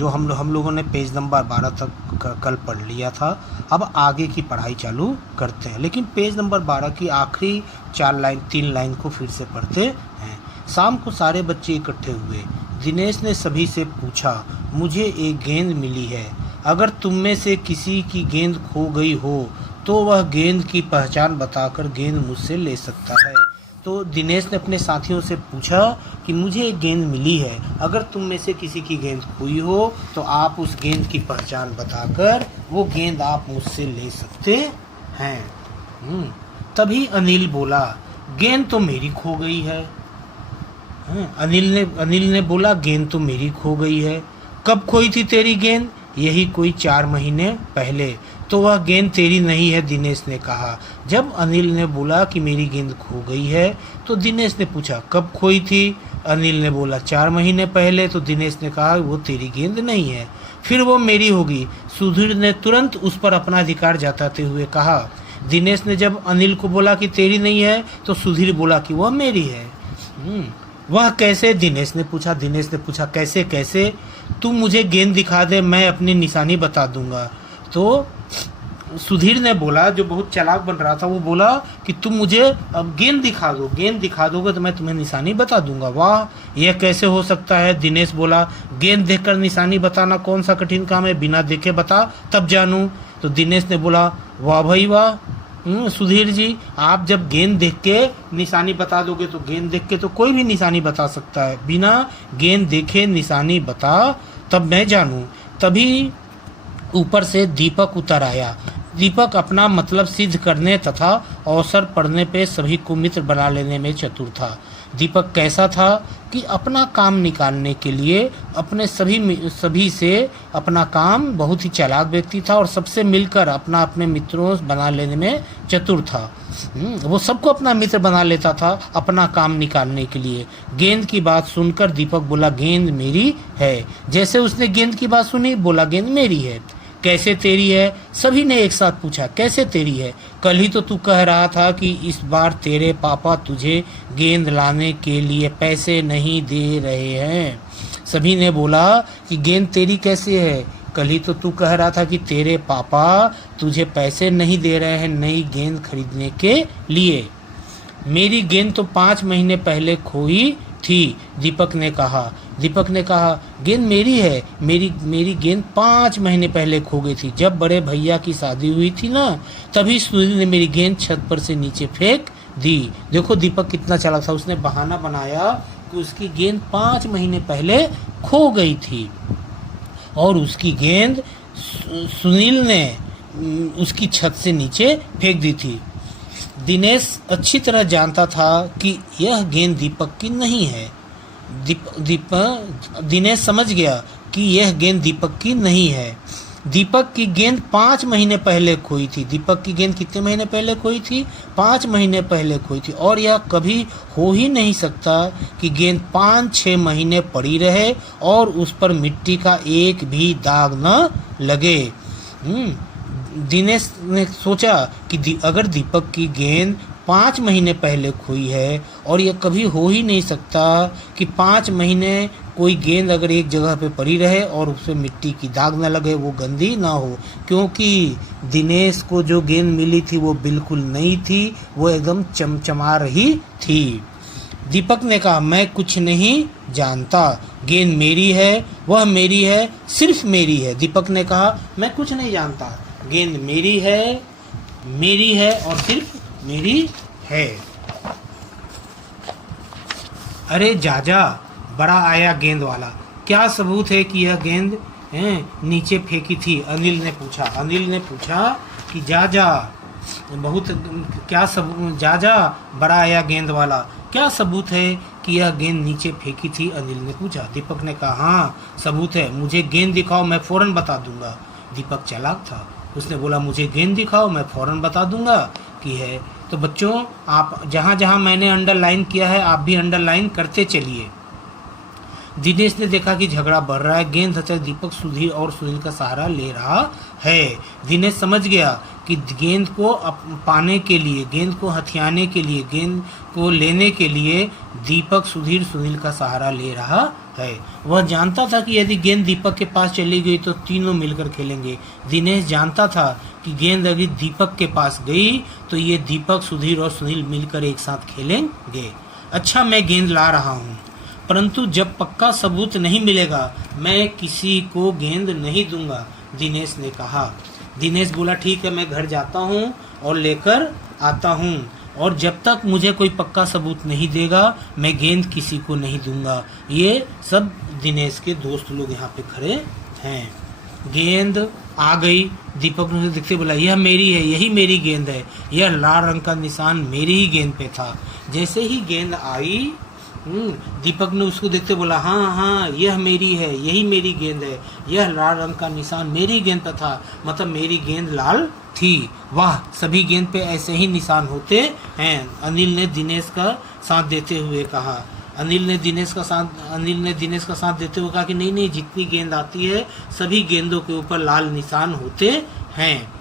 जो हम लोगों ने पेज नंबर 12 तक कल पढ़ लिया था। अब आगे की पढ़ाई चालू करते हैं, लेकिन पेज नंबर 12 की आखिरी 3 लाइन को फिर से पढ़ते हैं। शाम को सारे बच्चे इकट्ठे हुए। दिनेश ने सभी से पूछा, मुझे एक गेंद मिली है, अगर तुम में से किसी की गेंद खो गई हो तो वह गेंद की पहचान बताकर गेंद मुझसे ले सकता है। तो दिनेश ने अपने साथियों से पूछा कि मुझे एक गेंद मिली है, अगर तुम में से किसी की गेंद खोई हो तो आप उस गेंद की पहचान बताकर वो गेंद आप मुझसे ले सकते हैं। तभी अनिल बोला, गेंद तो मेरी खो गई है। अनिल ने बोला, गेंद तो मेरी खो गई है। कब खोई थी तेरी गेंद? यही कोई 4 महीने पहले। तो वह गेंद तेरी नहीं है, दिनेश ने कहा। जब अनिल ने बोला कि मेरी गेंद खो गई है तो दिनेश ने पूछा, कब खोई थी? अनिल ने बोला, 4 महीने पहले। तो दिनेश ने कहा, वो तेरी गेंद नहीं है, फिर वो मेरी होगी। सुधीर ने तुरंत उस पर अपना अधिकार जताते हुए कहा। दिनेश ने जब अनिल को बोला कि तेरी नहीं है तो सुधीर बोला कि वह मेरी है। वह कैसे? दिनेश ने पूछा कैसे कैसे? तू मुझे गेंद दिखा दे, मैं अपनी निशानी बता दूंगा। तो सुधीर ने बोला, जो बहुत चालाक बन रहा था, वो बोला कि तुम मुझे अब गेंद दिखा दोगे तो मैं तुम्हें निशानी बता दूंगा। वाह, यह कैसे हो सकता है? दिनेश बोला, गेंद देखकर निशानी बताना कौन सा कठिन काम है, बिना देखे बता तब जानूं। तो दिनेश ने बोला, वाह भाई वाह, सुधीर जी, आप जब गेंद देख के निशानी बता दोगे तो गेंद देख के तो कोई भी निशानी बता सकता है, बिना गेंद देखे निशानी बता तब मैं जानूं। तभी ऊपर से दीपक उतर आया। दीपक अपना मतलब सिद्ध करने तथा अवसर पड़ने पे सभी को मित्र बना लेने में चतुर था। दीपक कैसा था कि अपना काम निकालने के लिए अपने सभी से अपना काम, बहुत ही चालाक व्यक्ति था और सबसे मिलकर अपने मित्रों बना लेने में चतुर था। वो सबको अपना मित्र बना लेता था अपना काम निकालने के लिए। गेंद की बात सुनकर दीपक बोला, गेंद मेरी है। जैसे उसने गेंद की बात सुनी, बोला, गेंद मेरी है। कैसे तेरी है? सभी ने एक साथ पूछा, कैसे तेरी है? कल ही तो तू कह रहा था कि इस बार तेरे पापा तुझे गेंद लाने के लिए पैसे नहीं दे रहे हैं। सभी ने बोला कि गेंद तेरी कैसे है? कल ही तो तू कह रहा था कि तेरे पापा तुझे पैसे नहीं दे रहे हैं नई गेंद खरीदने के लिए। मेरी गेंद तो 5 महीने पहले खोई थी, दीपक ने कहा, गेंद मेरी है, मेरी गेंद 5 महीने पहले खो गई थी। जब बड़े भैया की शादी हुई थी ना, तभी सुनील ने मेरी गेंद छत पर से नीचे फेंक दी। देखो दीपक कितना चालाक था, उसने बहाना बनाया कि उसकी गेंद 5 महीने पहले खो गई थी और उसकी गेंद सुनील ने उसकी छत से नीचे फेंक दी थी। दिनेश अच्छी तरह जानता था कि यह गेंद दीपक की नहीं है। दिनेश समझ गया कि यह गेंद दीपक की नहीं है। दीपक की गेंद 5 महीने पहले खोई थी। दीपक की गेंद कितने महीने पहले खोई थी? 5 महीने पहले खोई थी। और यह कभी हो ही नहीं सकता कि गेंद 5-6 महीने पड़ी रहे और उस पर मिट्टी का एक भी दाग न लगे। दिनेश ने सोचा कि अगर दीपक की गेंद 5 महीने पहले खोई है और यह कभी हो ही नहीं सकता कि 5 महीने कोई गेंद अगर एक जगह पे पड़ी रहे और उस पर मिट्टी की दाग न लगे, वो गंदी ना हो, क्योंकि दिनेश को जो गेंद मिली थी वो बिल्कुल नई थी, वो एकदम चमचमा रही थी। दीपक ने कहा, मैं कुछ नहीं जानता, गेंद मेरी है, वह मेरी है, सिर्फ मेरी है। दीपक ने कहा, मैं कुछ नहीं जानता, गेंद मेरी है और सिर्फ मेरी है। अरे जाजा, बड़ा आया गेंद वाला, क्या सबूत है कि यह गेंद नीचे फेंकी थी? अनिल ने पूछा कि जाजा, जाजा, बड़ा आया गेंद वाला, क्या सबूत है कि यह गेंद नीचे फेंकी थी? अनिल ने पूछा। दीपक ने कहा, हाँ सबूत है, मुझे गेंद दिखाओ, मैं फौरन बता दूंगा। दीपक चालाक था, उसने बोला, मुझे गेंद दिखाओ, मैं फौरन बता दूंगा कि है। तो बच्चों, आप जहाँ जहाँ मैंने अंडरलाइन किया है आप भी अंडरलाइन करते चलिए। दिनेश ने देखा कि झगड़ा बढ़ रहा है। गेंद हचक दीपक, सुधीर और सुनील का सहारा ले रहा है। दिनेश समझ गया कि कि गेंद को पाने के लिए, गेंद को हथियाने के लिए, गेंद को लेने के लिए दीपक सुधीर सुनील का सहारा ले रहा है। वह जानता था कि यदि गेंद दीपक के पास चली गई तो तीनों मिलकर खेलेंगे। दिनेश जानता था कि गेंद अगर दीपक के पास गई तो ये दीपक, सुधीर और सुनील मिलकर एक साथ खेलेंगे। अच्छा, मैं गेंद ला रहा हूँ, परंतु जब पक्का सबूत नहीं मिलेगा मैं किसी को गेंद नहीं दूंगा, दिनेश ने कहा। दिनेश बोला, ठीक है, मैं घर जाता हूँ और लेकर आता हूँ, और जब तक मुझे कोई पक्का सबूत नहीं देगा मैं गेंद किसी को नहीं दूंगा। ये सब दिनेश के दोस्त लोग यहाँ पे खड़े हैं। गेंद आ गई। दीपक ने देखते बोला, यह मेरी है, यही मेरी गेंद है, यह लाल रंग का निशान मेरी ही गेंद पे था। जैसे ही गेंद आई, दीपक ने उसको देखते बोला, हाँ हाँ, यह मेरी है, यही मेरी गेंद है, यह लाल रंग का निशान मेरी गेंद पर था, मतलब मेरी गेंद लाल थी। वाह, सभी गेंद पे ऐसे ही निशान होते हैं, अनिल ने दिनेश का साथ देते हुए कहा। अनिल ने दिनेश का साथ देते हुए कहा कि नहीं, जितनी गेंद आती है सभी गेंदों के ऊपर लाल निशान होते हैं।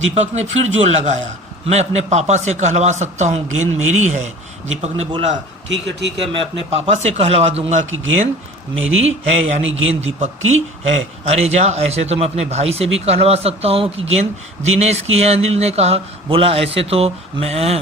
दीपक ने फिर जोर लगाया, मैं अपने पापा से कहलवा सकता हूँ, गेंद मेरी है। दीपक ने बोला, ठीक है, मैं अपने पापा से कहलवा दूंगा कि गेंद मेरी है, यानी गेंद दीपक की है। अरे जा, ऐसे तो मैं अपने भाई से भी कहलवा सकता हूँ कि गेंद दिनेश की है, अनिल ने कहा। बोला, ऐसे तो मैं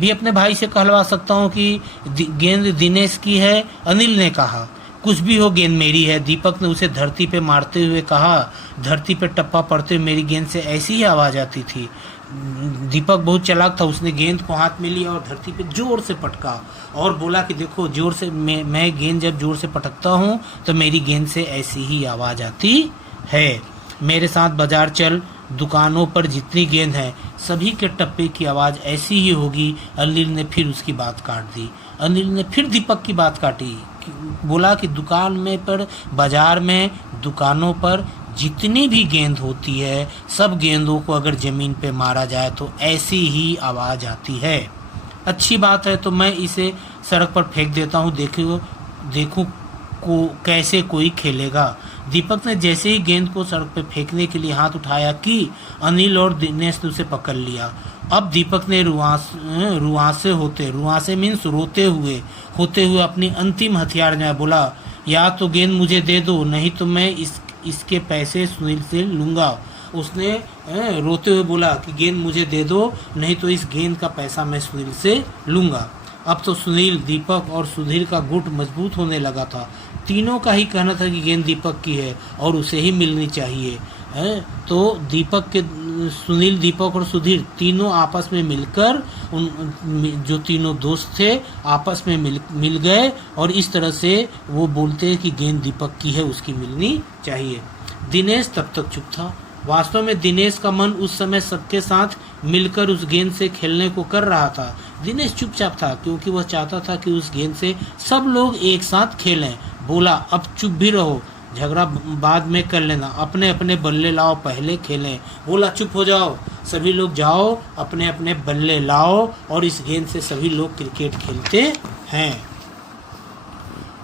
भी अपने भाई से कहलवा सकता हूँ कि गेंद दिनेश की है, अनिल ने कहा। कुछ भी हो, गेंद मेरी है, दीपक ने उसे धरती पे मारते हुए कहा। धरती पे टप्पा पड़ते हुए मेरी गेंद से ऐसी ही आवाज़ आती थी। दीपक बहुत चालाक था, उसने गेंद को हाथ में लिया और धरती पे जोर से पटका और बोला कि देखो, जोर से मैं गेंद जब जोर से पटकता हूँ तो मेरी गेंद से ऐसी ही आवाज़ आती है। मेरे साथ बाजार चल, दुकानों पर जितनी गेंद है सभी के टप्पे की आवाज़ ऐसी ही होगी। अनिल ने फिर उसकी बात काट दी। अनिल ने फिर दीपक की बात काटी, बोला कि दुकान में पर, बाजार में, दुकानों पर जितनी भी गेंद होती है सब गेंदों को अगर ज़मीन पे मारा जाए तो ऐसी ही आवाज़ आती है। अच्छी बात है, तो मैं इसे सड़क पर फेंक देता हूँ, देखूँ कैसे कोई खेलेगा। दीपक ने जैसे ही गेंद को सड़क पर फेंकने के लिए हाथ उठाया कि अनिल और दिनेश ने उसे पकड़ लिया। अब दीपक ने रुआंसे मीन्स रोते हुए अपनी अंतिम हथियार में बोला, या तो गेंद मुझे दे दो, नहीं तो मैं इसके पैसे सुनील से लूँगा। उसने रोते हुए बोला कि गेंद मुझे दे दो, नहीं तो इस गेंद का पैसा मैं सुनील से लूँगा। अब तो सुनील, दीपक और सुधीर का गुट मजबूत होने लगा था। तीनों का ही कहना था कि गेंद दीपक की है और उसे ही मिलनी चाहिए। तो सुनील, दीपक और सुधीर तीनों आपस में मिलकर, जो तीनों दोस्त थे आपस में मिल गए और इस तरह से वो बोलते हैं कि गेंद दीपक की है, उसकी मिलनी चाहिए। दिनेश तब तक चुप था। वास्तव में दिनेश का मन उस समय सबके साथ मिलकर उस गेंद से खेलने को कर रहा था। दिनेश चुपचाप था क्योंकि वह चाहता था कि उस गेंद से सब लोग एक साथ खेलें। बोला, अब चुप भी रहो, झगड़ा बाद में कर लेना, अपने अपने बल्ले लाओ, पहले खेलें। बोला, चुप हो जाओ, सभी लोग जाओ, अपने अपने बल्ले लाओ और इस गेंद से सभी लोग क्रिकेट खेलते हैं।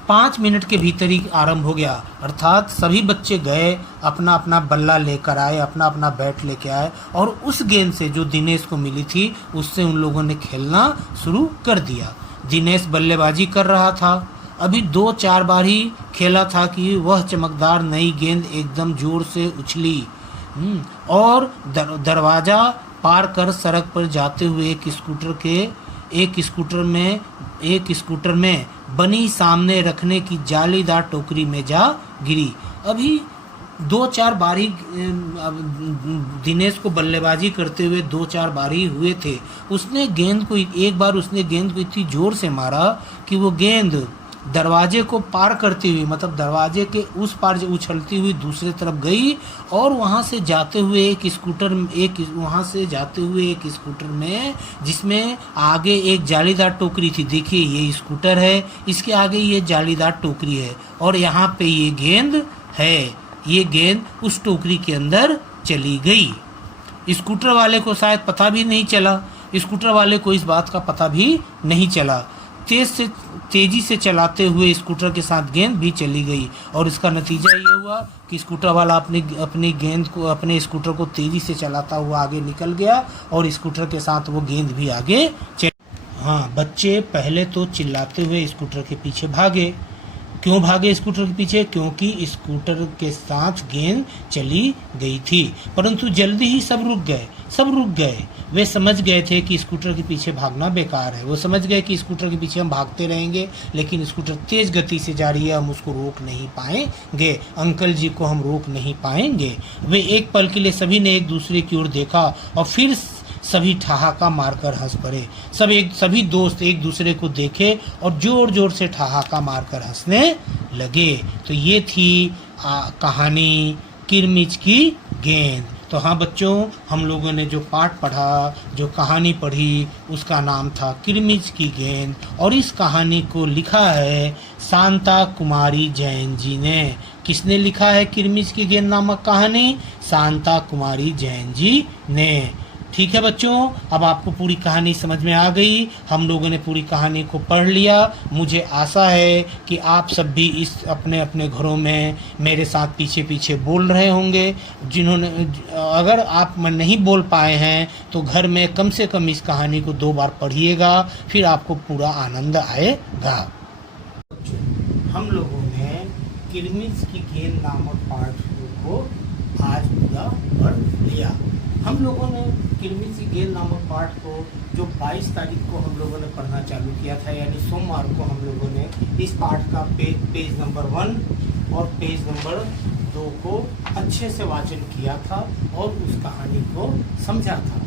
5 मिनट के भीतर ही आरंभ हो गया, अर्थात सभी बच्चे गए, अपना अपना बल्ला लेकर आए, अपना अपना बैट लेके आए और उस गेंद से जो दिनेश को मिली थी उससे उन लोगों ने खेलना शुरू कर दिया। दिनेश बल्लेबाजी कर रहा था। अभी 2-4 बार ही खेला था कि वह चमकदार नई गेंद एकदम जोर से उछली और दरवाज़ा पार कर सड़क पर जाते हुए एक स्कूटर में बनी सामने रखने की जालीदार टोकरी में जा गिरी। अभी 2-4 बार ही दिनेश को बल्लेबाजी करते हुए 2-4 बार ही हुए थे। एक बार उसने गेंद को इतनी जोर से मारा कि वो गेंद दरवाजे को पार करती हुई, मतलब दरवाजे के उस पार उछलती हुई दूसरे तरफ गई और वहाँ से जाते हुए एक स्कूटर में, जिसमें आगे एक जालीदार टोकरी थी। देखिए, ये स्कूटर है, इसके आगे ये जालीदार टोकरी है और यहाँ पे ये गेंद है। ये गेंद उस टोकरी के अंदर चली गई। स्कूटर वाले को शायद पता भी नहीं चला, स्कूटर वाले को इस बात का पता भी नहीं चला। तेजी से चलाते हुए स्कूटर के साथ गेंद भी चली गई और इसका नतीजा ये हुआ कि स्कूटर वाला अपने स्कूटर को तेजी से चलाता हुआ आगे निकल गया और स्कूटर के साथ वो गेंद भी आगे हाँ, बच्चे पहले तो चिल्लाते हुए स्कूटर के पीछे भागे। क्यों भागे स्कूटर के पीछे? क्योंकि स्कूटर के साथ गेंद चली गई थी। परंतु जल्दी ही सब रुक गए। वे समझ गए थे कि स्कूटर के पीछे भागना बेकार है। वो समझ गए कि स्कूटर के पीछे हम भागते रहेंगे, लेकिन स्कूटर तेज गति से जा रही है, हम उसको रोक नहीं पाएंगे। अंकल जी को हम रोक नहीं पाएंगे। वे एक पल के लिए सभी ने एक दूसरे की ओर देखा और फिर सभी ठहाका मारकर हंस पड़े। सभी दोस्त एक दूसरे को देखे और जोर जोर से ठहाका मारकर हंसने लगे। तो ये थी कहानी किरमिच की गेंद। तो हाँ बच्चों, हम लोगों ने जो पाठ पढ़ा, जो कहानी पढ़ी, उसका नाम था किरमिच की गेंद और इस कहानी को लिखा है शांता कुमारी जैन जी ने। किसने लिखा है किरमिच की गेंद नामक कहानी? शांता कुमारी जैन जी ने। ठीक है बच्चों, अब आपको पूरी कहानी समझ में आ गई। हम लोगों ने पूरी कहानी को पढ़ लिया। मुझे आशा है कि आप सब भी इस अपने अपने घरों में मेरे साथ पीछे पीछे बोल रहे होंगे। अगर आप नहीं बोल पाए हैं तो घर में कम से कम इस कहानी को 2 बार पढ़िएगा, फिर आपको पूरा आनंद आएगा। हम लोगों ने किरमिच की गेंद नामक पाठ को आज पूरा पढ़ लिया। हम लोगों ने किरमिच की गेंद नामक पाठ को जो 22 तारीख को हम लोगों ने पढ़ना चालू किया था, यानी सोमवार को हम लोगों ने इस पाठ का पेज नंबर 1 और पेज नंबर 2 को अच्छे से वाचन किया था और उस कहानी को समझा था।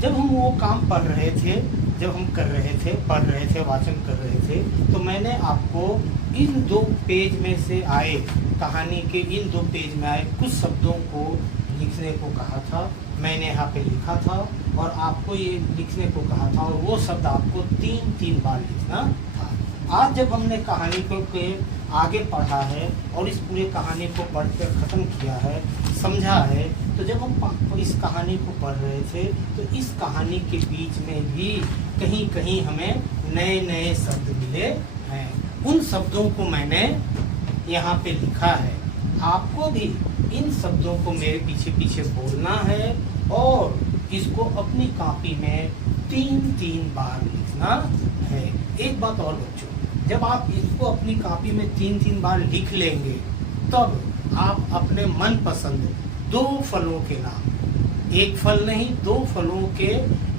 जब हम वो काम पढ़ रहे थे, पढ़ रहे थे, वाचन कर रहे थे, तो मैंने आपको इन 2 पेज में से आए, कहानी के इन 2 पेज में आए कुछ शब्दों को लिखने को कहा था। मैंने यहाँ पे लिखा था और आपको ये लिखने को कहा था और वो शब्द आपको 3 बार लिखना था। आज जब हमने कहानी को आगे पढ़ा है और इस पूरे कहानी को पढ़कर ख़त्म किया है, समझा है, तो जब हम इस कहानी को पढ़ रहे थे तो इस कहानी के बीच में भी कहीं कहीं हमें नए नए शब्द मिले हैं। उन शब्दों को मैंने यहाँ पे लिखा है। आपको भी इन शब्दों को मेरे पीछे पीछे बोलना है और इसको अपनी कॉपी में 3 बार लिखना है। एक बात और बच्चों, जब आप इसको अपनी कॉपी में 3 बार लिख लेंगे तब आप अपने मनपसंद 2 फलों के नाम, 1 फल नहीं 2 फलों के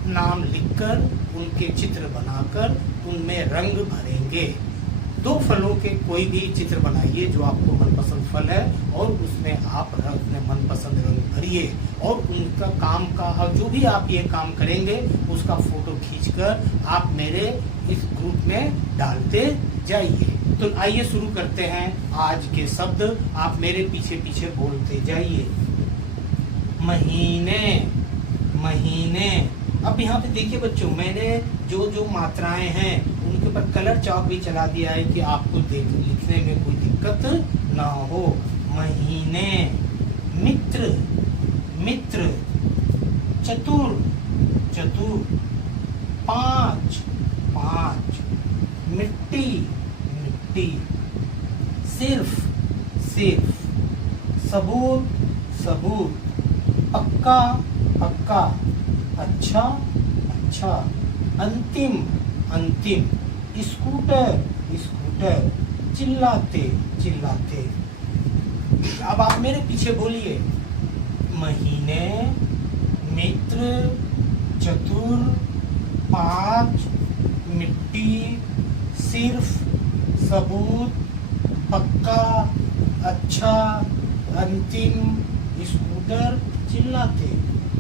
नाम लिखकर उनके चित्र बनाकर उनमें रंग भरेंगे। 2 फलों के कोई भी चित्र बनाइए जो आपको मनपसंद फल है और उसमें आप अपने मनपसंद रंग भरिए और उनका काम का जो भी आप ये काम करेंगे उसका फोटो खींचकर आप मेरे इस ग्रुप में डालते जाइए। तो आइए शुरू करते हैं आज के शब्द। आप मेरे पीछे पीछे बोलते जाइए। महीने, महीने। अब यहाँ पे देखिए बच्चों, मैंने जो मात्राएं हैं उनके ऊपर कलर चौक भी चला दिया है कि आपको लिखने में कोई दिक्कत ना हो। महीने, मित्र, मित्र, चतुर, चतुर, 5, 5, मिट्टी, मिट्टी, सिर्फ, सिर्फ, सबूत, सबूत, पक्का, पक्का, अच्छा, अच्छा, अंतिम, अंतिम, स्कूटर, स्कूटर, चिल्लाते, चिल्लाते। अब आप मेरे पीछे बोलिए। महीने, मित्र, चतुर, 5, मिट्टी, सिर्फ, सबूत, पक्का, अच्छा, अंतिम, स्कूटर, चिल्लाते।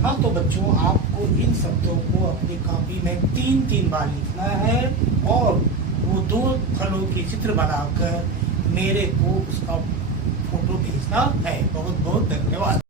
हाँ तो बच्चों, आपको इन शब्दों को अपनी कॉपी में 3 बार लिखना है और वो 2 फलों के चित्र बनाकर मेरे को उसका फोटो भेजना है। बहुत बहुत धन्यवाद।